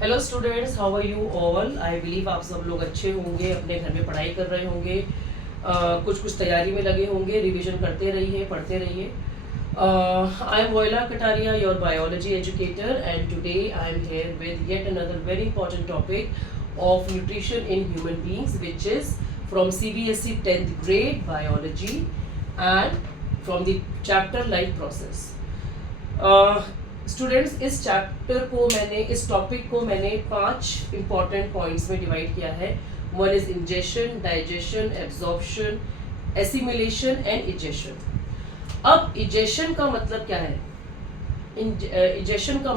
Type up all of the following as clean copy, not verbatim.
Hello students, how are you all. I believe आप सब लोग अच्छे होंगे, अपने घर में पढ़ाई कर रहे होंगे, कुछ तैयारी में लगे होंगे, रिवीजन करते रहिए, पढ़ते रहिए। I am voila Kataria, your biology educator, and today I am here with yet another very important topic of nutrition in human beings, which is from CBSE 10th grade biology and from the chapter life process. Students, इस topic को मैंने 5 important points में divide किया है। One is ingestion, digestion, absorption, assimilation and egestion. अब egestion का मतलब क्या है? इंजेशन का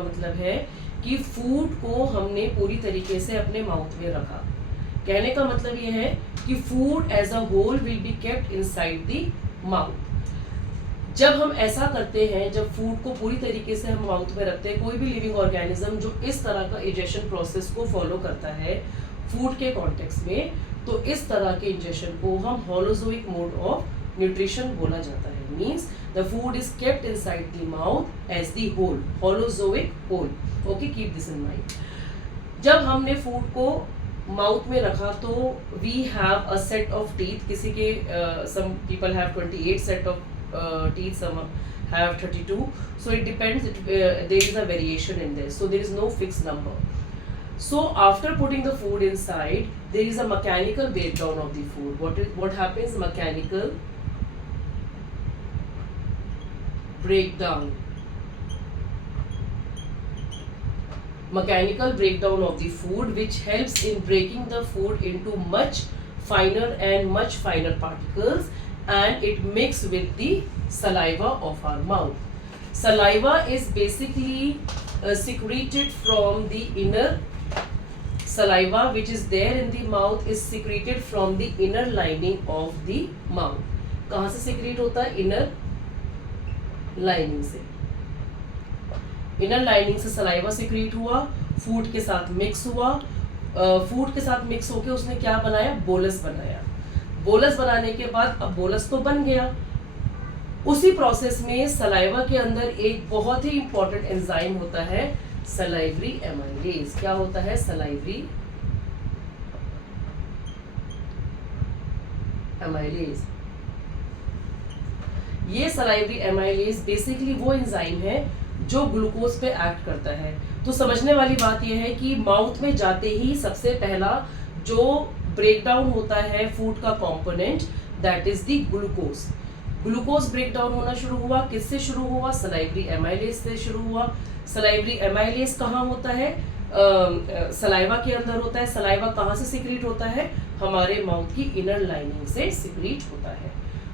मतलब है कि फूड को हमने पूरी तरीके से अपने माउथ में रखा। कहने का मतलब ये है कि food as a whole will be kept inside the mouth. जब हम ऐसा करते हैं, जब फूड को पूरी तरीके से हम माउथ में रखते हैं, कोई भी लिविंग ऑर्गेनिज्म जो इस तरह का इंजेशन प्रोसेस को फॉलो करता है फूड के कॉन्टेक्स्ट में, तो इस तरह के इंजेशन को हम होलोजोइक मोड ऑफ न्यूट्रिशन बोला जाता है। Means the food is kept inside the mouth as the whole, holozoic whole. Okay, keep this in mind. जब हमने फूड को माउथ में रखा तो we have a set of teeth. किसी के some people have 28 set of teeth, some have 32, so it depends. There is a variation in this, so there is no fixed number. So after putting the food inside, there is a mechanical breakdown of the food. What happens? Mechanical breakdown of the food, which helps in breaking the food into much finer particles, and it mixes with the saliva of our mouth. Saliva is basically secreted from the inner. Saliva which is there in the mouth is secreted from the inner lining of the mouth. कहाँ से secrete होता है? inner lining से। inner lining से saliva secrete हुआ, food के साथ mix हुआ, food के साथ mix होके उसने क्या बनाया? बोलस बनाया। बोलस बनाने के बाद अब बोलस तो बन गया। उसी प्रोसेस में सलाइवा के अंदर एक बहुत ही इंपॉर्टेंट एंजाइम होता है, सलाइवरी एमाइलेज। क्या होता है? Salivary amylase. ये सलाइवरी एमाइलेज बेसिकली वो एंजाइम है जो ग्लूकोज पे एक्ट करता है। तो समझने वाली बात यह है कि माउथ में जाते ही सबसे पहला जो ब्रेकडाउन होता है फूड का component, that is the glucose. Glucose breakdown होना शुरू हुआ। किससे शुरू हुआ? सलाइवरी एमाइलेज से शुरू हुआ। सलाइवरी एमाइलेज कहाँ होता है? सलाइवा के अंदर होता है। सलाइवा कहाँ से सिक्रीट होता है? हमारे माउथ की इनर लाइनिंग से सिक्रीट होता है।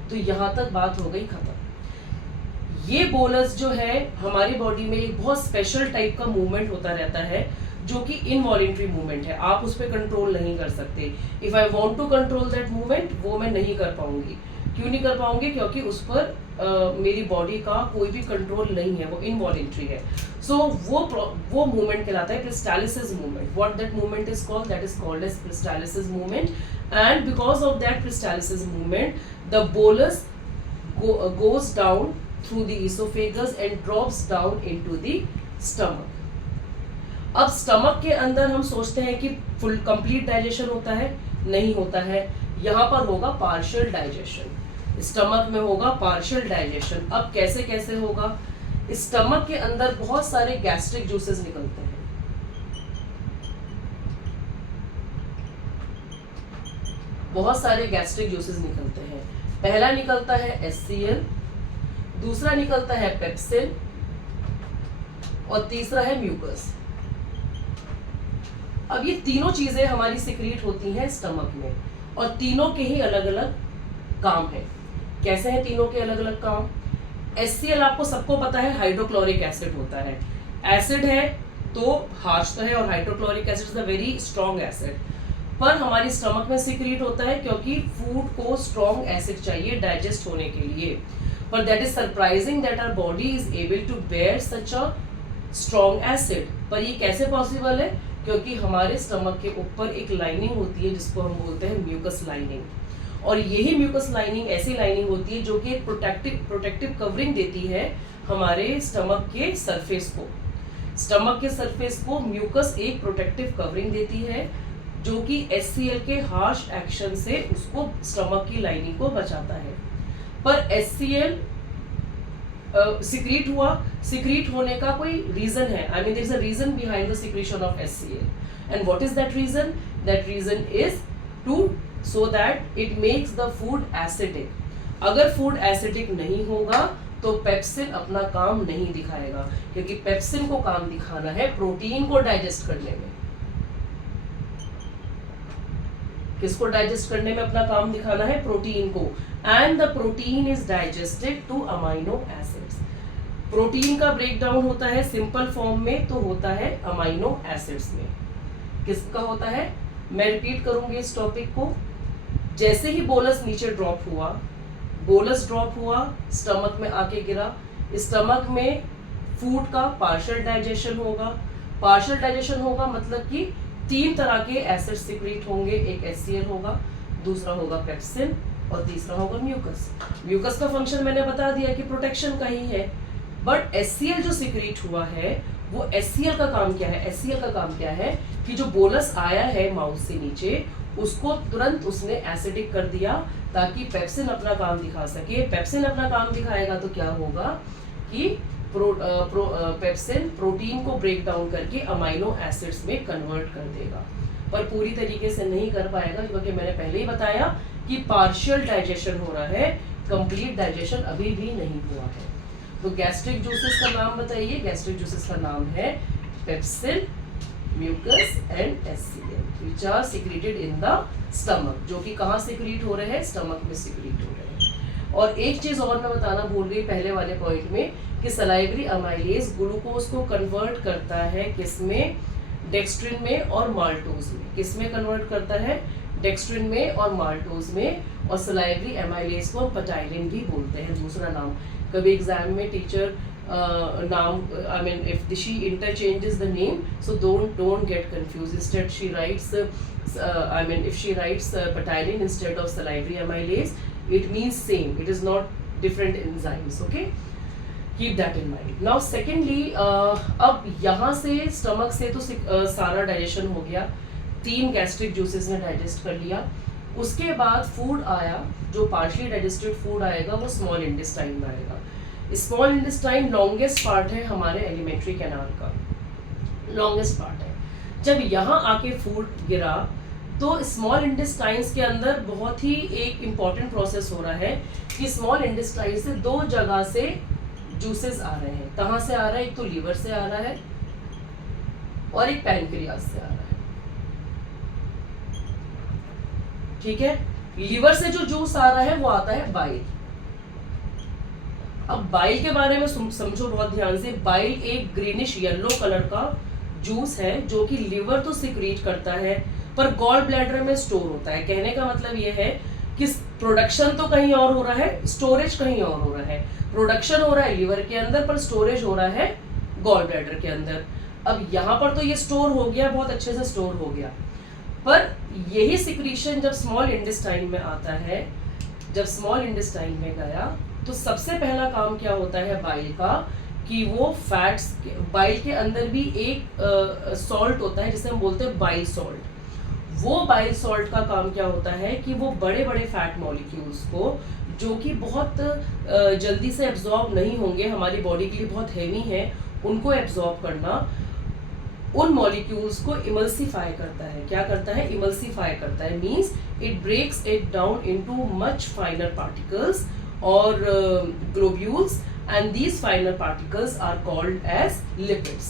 तो यहाँ तक बात हो गई खत्म। ये बोलस जो है हमारी बॉडी में एक बहुत स्पेशल टाइप का मूवमेंट होता रहता है, जो कि इनवॉलेंट्री मूवमेंट है। आप उस पर कंट्रोल नहीं कर सकते। If I want to control that movement, वो मैं नहीं कर पाऊंगी। क्यों नहीं कर पाऊंगी? क्योंकि उस पर मेरी बॉडी का कोई भी कंट्रोल नहीं है, वो इनवॉलेंट्री है। सो वो मूवमेंट कहलाता है peristalsis movement. What that movement is called? That is called as peristalsis movement. And because of that peristalsis movement, the bolus goes down through the esophagus and drops down into the stomach. अब stomach के अंदर हम सोचते हैं कि full complete digestion होता है, नहीं होता है। यहाँ पर होगा पार्शियल डाइजेशन। स्टमक में होगा पार्शियल डाइजेशन। अब कैसे कैसे होगा? स्टमक के अंदर बहुत सारे गैस्ट्रिक जूसेस निकलते हैं। बहुत सारे गैस्ट्रिक जूसेस निकलते हैं। पहला निकलता है HCl, दूसरा निकलता है पेप्सिन, और तीसरा है म्यूकस। अब ये तीनों चीजें हमारी सिक्रीट होती हैं स्टमक में, और तीनों के ही अलग अलग काम है। कैसे हैं तीनों के अलग अलग काम? HCl आपको सबको पता है, हाइड्रोक्लोरिक एसिड होता है। एसिड है तो हार्श तो है, और hydrochloric acid is a very strong acid. पर हमारी स्टमक में सिक्रीट होता है क्योंकि फूड को स्ट्रॉन्ग एसिड चाहिए डाइजेस्ट होने के लिए। पर that is surprising that our body is able to bear such a strong acid. पर ये कैसे पॉसिबल है? क्योंकि हमारे स्टमक के ऊपर एक लाइनिंग होती है जिसको हम बोलते हैं म्यूकस लाइनिंग। और यही म्यूकस लाइनिंग ऐसी लाइनिंग होती है जो कि एक प्रोटेक्टिव कवरिंग देती है हमारे स्टमक के सरफेस को। स्टमक के सरफेस को म्यूकस एक प्रोटेक्टिव कवरिंग देती है जो कि HCl के हार्श एक्शन से उसको स्टमक की लाइनिंग को बचाता है। पर HCl सिक्रीट होने का कोई रीजन है, I mean there is a reason behind the secretion of HCl and what is that reason? That reason is to so that it makes the food acidic. अगर food acidic नहीं होगा तो pepsin अपना काम नहीं दिखाएगा, क्योंकि पेप्सिन को काम दिखाना है प्रोटीन को डाइजेस्ट करने में। किसको डाइजेस्ट करने में अपना काम दिखाना है? प्रोटीन को। And the protein is digested two amino acids. Protein का ब्रेकडाउन होता है सिंपल फॉर्म में, तो होता है अमाइनो एसिड्स में। किसका होता है? मैं रिपीट करूंगी इस टॉपिक को। जैसे ही बोलस नीचे ड्रॉप हुआ, बोलस ड्रॉप हुआ, स्टमक में आके गिरा, स्टमक में फूड का पार्शियल डाइजेशन होगा। पार्शियल डाइजेशन होगा मतलब कि 3 तरह के एसिड सिक्रीट होंगे, एक HCl होगा, दूसरा होगा पेप्सिन और तीसरा होगा म्यूकस। म्यूकस का फंक्शन मैंने बता दिया कि प्रोटेक्शन का ही है, बट HCl जो सिक्रीट हुआ है वो HCl का काम क्या है? HCl का काम क्या है कि जो बोलस आया है माउथ से नीचे उसको तुरंत उसने एसिडिक कर दिया ताकि पेप्सिन अपना काम दिखा सके। पेप्सिन अपना काम दिखाएगा तो क्या होगा कि पेप्सिन प्रोटीन को ब्रेक डाउन करके अमाइनो एसिड्स में कन्वर्ट कर देगा, पर पूरी तरीके से नहीं कर पाएगा क्योंकि मैंने पहले ही बताया कि पार्शियल डाइजेशन हो रहा है, कंप्लीट डाइजेशन अभी भी नहीं हुआ है। तो गैस्ट्रिक जूसेस का नाम बताइए। गैस्ट्रिक जूसेस का नाम है pepsin, mucus and HCl which are secreted in the stomach, जो कि कहाँ सिक्रीट हो रहे हैं? स्टमक में सिक्रीट हो रहे हैं। और एक चीज और मैं बताना भूल गई पहले वाले पॉइंट में कि सलाइवरी अमाइलेज ग्लूकोज को कन्वर्ट करता है किसमें? डेक्स्ट्रिन में और माल्टोज में। किसमें कन्वर्ट करता है? डेक्स्ट्रिन में और माल्टोज में। और सलाइवरी अमाइलेज को हम पटाइलिन भी बोलते हैं, दूसरा नाम। कभी एग्जाम में टीचर नाम, I mean if she interchanges the name, so don't get confused. Instead she writes I mean if she writes ptyalin instead of salivary amylase, it means same, it is not different enzymes. Okay, keep that in mind. Now secondly, अब यहाँ से stomach से तो सारा digestion हो गया, 3 gastric juices ने digest कर लिया। उसके बाद फूड आया, जो पार्शली डाइजेस्टेड फूड आएगा वो स्मॉल इंटेस्टाइन में आएगा। स्मॉल इंटेस्टाइन लॉन्गेस्ट पार्ट है हमारे एलिमेंट्री कैनाल का, लॉन्गेस्ट पार्ट है। जब यहाँ आके फूड गिरा तो स्मॉल इंटेस्टाइन्स के अंदर बहुत ही एक इम्पॉर्टेंट प्रोसेस हो रहा है कि स्मॉल इंटेस्टाइन से 2 जगह से जूसेस आ रहे हैं। कहाँ से आ रहा है? एक तो लीवर से आ रहा है और एक पैनक्रियाज से आ रहा है। ठीक है, लीवर से जो जूस आ रहा है वो आता है बाइल। अब बाइल के बारे में समझो बहुत ध्यान से। बाइल एक ग्रीनिश येलो कलर का जूस है जो कि लिवर तो सिक्रीट करता है पर गॉल ब्लैडर में स्टोर होता है। कहने का मतलब ये है कि प्रोडक्शन तो कहीं और हो रहा है, स्टोरेज कहीं और हो रहा है। प्रोडक्शन हो रहा है लिवर के अंदर पर स्टोरेज हो रहा है गॉल ब्लैडर के अंदर। अब यहाँ पर तो ये स्टोर हो गया, बहुत अच्छे से स्टोर हो गया, पर यही सिक्रीशन जब स्मॉल इंटेस्टाइन में आता है, जब स्मॉल इंटेस्टाइन में गया तो सबसे पहला काम क्या होता है बाइल का कि वो फैट्स, बाइल के अंदर भी एक सॉल्ट होता है जिसे हम बोलते हैं बाइल सॉल्ट। वो बाइल सॉल्ट का काम क्या होता है कि वो बड़े बड़े फैट मॉलिक्यूल्स को, जो कि बहुत जल्दी से एब्जॉर्ब नहीं होंगे, हमारी बॉडी के लिए बहुत हैवी है, उनको एब्जॉर्ब करना, उन मॉलिक्यूल्स को इमल्सिफाई करता है। क्या करता है? इमल्सिफाई करता है, means it breaks it down into much finer particles or globules, and these finer particles are called as lipids,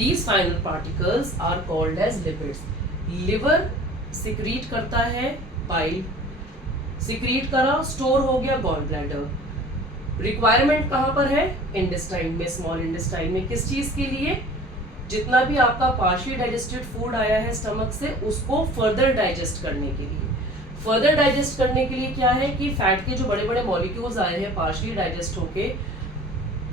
these finer particles are called as lipids. liver secrete करता है bile, secrete करा, store हो गया gall bladder। Requirement कहाँ पर है? Intestine में, small intestine में। किस चीज के लिए? जितना भी आपका पार्शियली डाइजेस्टेड फूड आया है स्टमक से, उसको फर्दर डाइजेस्ट करने के लिए। फर्दर डाइजेस्ट करने के लिए क्या है कि फैट के जो बड़े बड़े मॉलिक्यूल्स आए हैं पार्शियली डाइजेस्ट होके,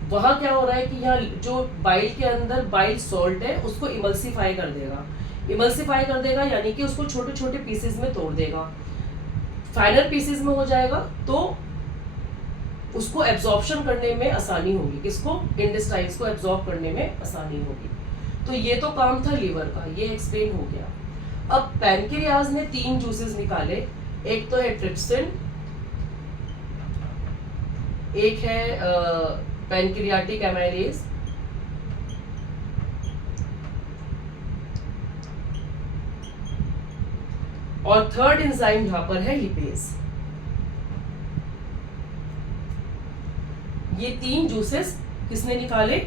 वहाँ क्या हो रहा है कि यहाँ जो बाइल के अंदर बाइल सॉल्ट है उसको इमल्सिफाई कर देगा। इमल्सिफाई कर देगा यानी कि उसको छोटे छोटे पीसेस में तोड़ देगा, फाइनल पीसेस में हो जाएगा, तो उसको एब्जॉर्प्शन करने में आसानी होगी, किसको, इंटेस्टाइन्स को एब्जॉर्ब करने में आसानी होगी। तो ये तो काम था लीवर का, ये एक्सप्लेन हो गया। अब पैनक्रियाज ने 3 जूसेस निकाले, एक तो है ट्रिप्सिन, एक है पैनक्रियाटिक एमाइलेज, और थर्ड एंजाइम यहां पर है लिपेज। ये 3 जूसेस किसने निकाले,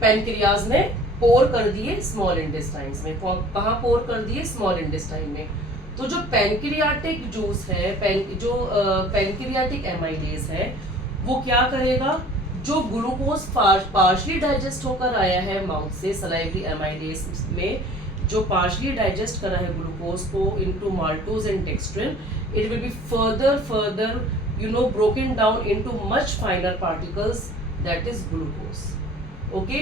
पैनक्रियाज ने पोर कर दिए स्मॉल इंटेस्टाइन्स में। कहां पोर कर दिए, स्मॉल इंटेस्टाइन में। तो जो पैनक्रियाटिक जूस है, पैनक्रियाटिक एमाइलेज है, वो क्या करेगा, जो ग्लूकोज पार्शली डाइजेस्ट होकर आया है माउथ से सलाइवरी एमाइलेज में, जो पार्शली डाइजेस्ट करा है ग्लूकोज को into maltose and dextrin, it will be further broken down into much finer particles, that is glucose. Okay,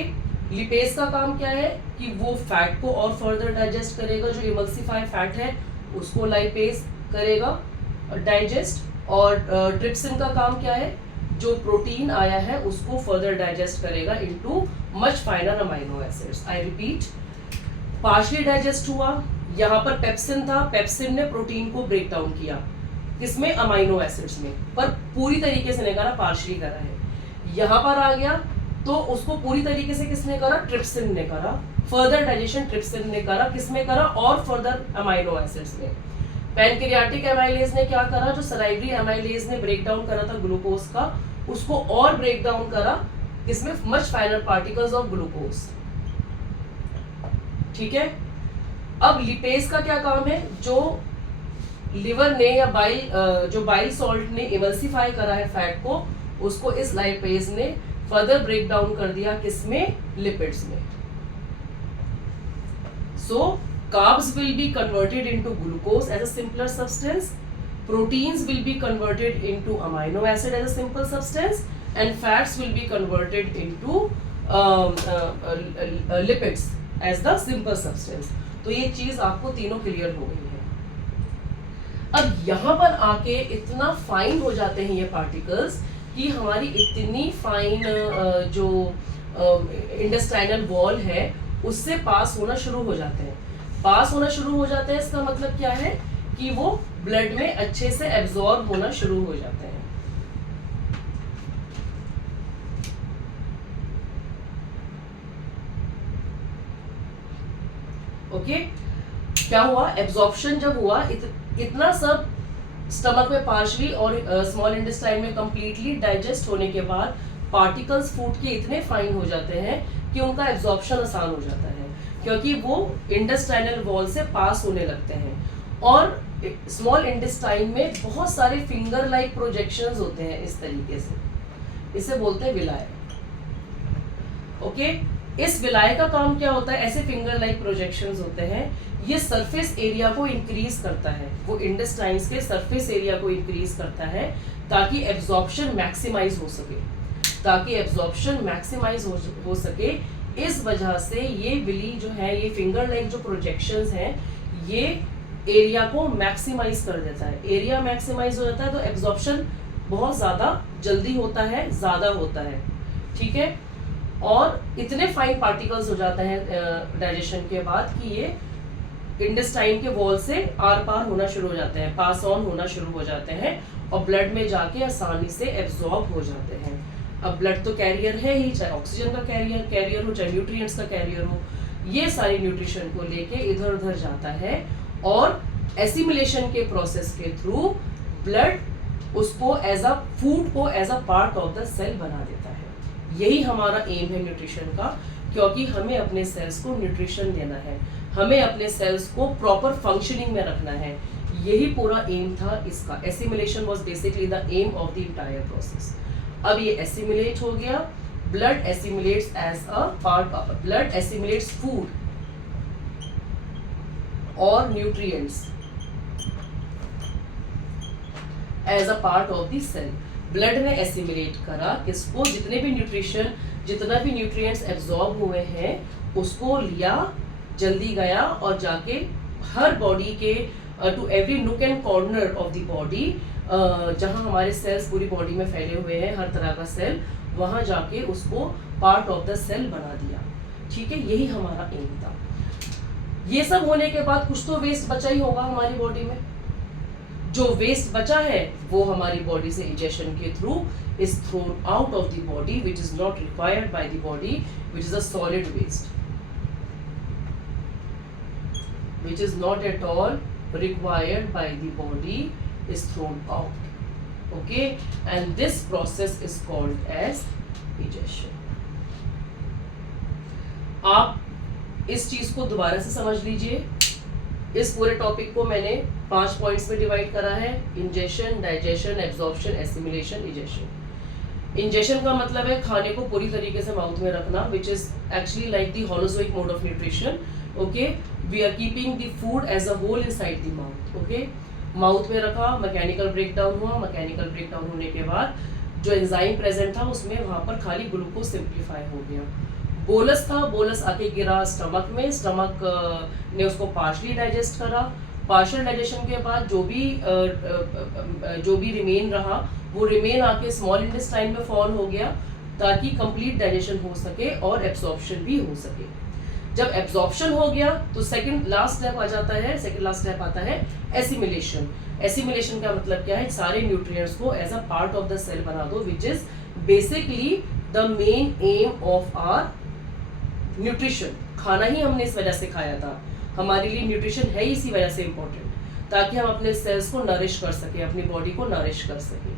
lipase का काम क्या है कि वो फैट को और फर्दर डाइजेस्ट करेगा, जो इमल्सिफाई फैट है उसको लाइपेज करेगा डाइजेस्ट, और ट्रिप्सिन का काम क्या है, जो प्रोटीन आया है उसको फर्दर डाइजेस्ट करेगा into much फाइनर amino acids. I repeat, partially digest हुआ, यहाँ पर पेप्सिन था, पेप्सिन ने प्रोटीन को ब्रेक डाउन किया, किसमें, अमाइनो एसिड्स में, पर पूरी तरीके से नहीं करा, पार्शली करा है। यहाँ पर आ गया तो उसको पूरी तरीके से किसने करा, ट्रिप्सिन ने करा, फर्दर डाइजेशन ट्रिप्सिन ने करा, किसमें करा, और फर्दर अमाइनो एसिड्स में। पैनक्रियाटिक एमाइलेज ने क्या करा, जो सलाइवरी एमाइलेज ने ब्रेक डाउन करा था ग्लूकोज का, उसको और ब्रेक डाउन करा, किसमें, much finer particles of glucose. ठीक है, अब लिपेज का क्या काम है, जो लिवर ने या बाइल सॉल्ट ने इमल्सिफाई करा है फैट को, उसको इस लाइपेज ने फर्दर ब्रेक डाउन कर दिया, किसमें, लिपिड्स में। So carbs will be converted into glucose as a simpler substance, proteins will be converted into amino acid as a simple substance, and fats will be converted into lipids as the simple substance. तो ये चीज आपको तीनों clear हो गई है। अब यहाँ पर आके इतना फाइन हो जाते हैं ये पार्टिकल्स कि हमारी इतनी फाइन जो इंटेस्टाइनल वॉल है उससे पास होना शुरू हो जाते हैं। पास होना शुरू हो जाते हैं, इसका मतलब क्या है कि वो ब्लड में अच्छे से एब्जॉर्ब होना शुरू हो जाते हैं। ओके, क्या हुआ, एब्जॉर्प्शन जब हुआ, इतना सब स्टमक में पार्शली और स्मॉल इंटेस्टाइन में कंप्लीटली डाइजेस्ट होने के बाद पार्टिकल्स फूड के इतने फाइन हो जाते हैं कि उनका एब्जॉर्प्शन आसान हो जाता है, क्योंकि वो इंटेस्टाइनल वॉल से पास होने लगते हैं। और स्मॉल इंटेस्टाइन में बहुत सारे फिंगर लाइक प्रोजेक्शंस होते हैं इस तरीके से, इसे बोलते हैं विलाय। ओके, इस विलाय का काम क्या होता है, ऐसे फिंगर लाइक प्रोजेक्शंस होते हैं, ये सरफेस एरिया को इंक्रीज करता है, वो इंटेस्टाइन्स के सरफेस एरिया को इंक्रीज करता है ताकि एब्जॉर्प्शन मैक्सिमाइज हो सके, ताकि एब्जॉर्प्शन मैक्सिमाइज हो सके। इस वजह से ये विली जो है, ये फिंगर लाइक जो प्रोजेक्शंस हैं, ये एरिया को मैक्सिमाइज कर देता है। एरिया मैक्सिमाइज हो जाता है तो एब्जॉर्प्शन बहुत ज़्यादा जल्दी होता है, ज़्यादा होता है। ठीक है, और इतने फाइन पार्टिकल्स हो जाते हैं डाइजेशन के बाद कि ये इंटेस्टाइन के वॉल से आर पार होना शुरू हो जाते हैं, पास ऑन होना शुरू हो जाते हैं और ब्लड में जाके आसानी से एब्जॉर्ब हो जाते हैं। अब ब्लड तो कैरियर है ही, चाहे ऑक्सीजन का कैरियर हो, चाहे न्यूट्रिएंट्स का कैरियर हो, ये सारी न्यूट्रिशन को लेके इधर उधर जाता है और एसिमिलेशन के प्रोसेस के थ्रू ब्लड उसको एज अ फूड को as a part of the cell बना देता है। यही हमारा एम है न्यूट्रिशन का, क्योंकि हमें अपने सेल्स को न्यूट्रिशन देना है, हमें अपने सेल्स को प्रॉपर फंक्शनिंग में रखना है। यही पूरा एम था इसका। Assimilation was basically the aim of the entire process. अब ये एसिमिलेट हो गया, blood assimilates as a part of, blood assimilates food और nutrients as a part of the cell. Blood ने एसिमिलेट करा किसको, जितने भी न्यूट्रिशन, जितना भी न्यूट्रिएंट्स एब्जॉर्ब हुए हैं उसको लिया, जल्दी गया और जाके हर बॉडी के to every nook and corner of the body जहाँ हमारे सेल्स पूरी बॉडी में फैले हुए हैं, हर तरह का सेल, वहाँ जाके उसको पार्ट ऑफ द सेल बना दिया। ठीक है, यही हमारा एम था। ये सब होने के बाद कुछ तो वेस्ट बचा ही होगा हमारी बॉडी में। जो वेस्ट बचा है वो हमारी बॉडी से इजेक्शन के through is thrown out of the body, which is not required by the body, which is a solid waste, which is not at all required by the body, is thrown out. Okay, and this process is called as ejection. आप इस चीज को दोबारा से समझ लीजिए। इस पूरे टॉपिक को मैंने 5 पॉइंट्स में डिवाइड करा है: ingestion, digestion, absorption, assimilation, ejection. Ingestion का मतलब है खाने को पूरी तरीके से माउथ में रखना, which is actually like the holozoic mode of nutrition. Okay, we are keeping the food as a whole inside the mouth. Okay, mouth में रखा, मैकेनिकल ब्रेकडाउन हुआ, मैकेनिकल ब्रेकडाउन होने के बाद जो एंजाइम प्रेजेंट था उसमें वहाँ पर खाली ग्लूकोज सिंप्लीफाई हो गया। बोलस था, बोलस आके गिरा स्टमक में, स्टमक ने उसको पार्शली डाइजेस्ट करा। पार्शियल डाइजेशन के बाद जो भी रिमेन रहा वो रिमेन आके स्मॉल इंटेस्टाइन में फॉल हो गया, ताकि कंप्लीट डाइजेशन हो सके और एब्जॉर्प्शन भी हो सके। जब एब्जॉर्प्शन हो गया तो सेकंड लास्ट स्टेप आ जाता है, सेकंड लास्ट स्टेप आता है एसिमिलेशन। एसिमिलेशन का मतलब क्या है? सारे न्यूट्रिएंट्स को as a part of the cell बना दो, which is basically the main aim of our nutrition. खाना ही हमने इस वजह से खाया था, हमारे लिए न्यूट्रिशन है इसी वजह से इम्पोर्टेंट, ताकि हम अपने सेल्स को नरिश कर सके, अपनी बॉडी को नरिश कर सके।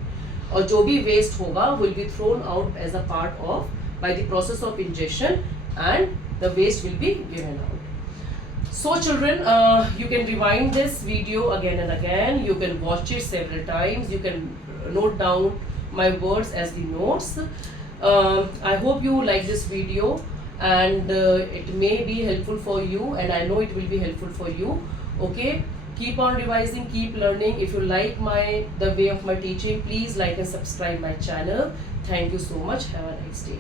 और जो भी वेस्ट होगा will be thrown out as a part of by the process of injection, and the waste will be given out. So children, you can rewind this video again and again, you can watch it several times, you can note down my words as the notes. I hope you like this video, and it may be helpful for you, and I know it will be helpful for you. Okay, keep on revising, keep learning. If you like the way of my teaching, please like and subscribe my channel. Thank you so much. Have a nice day.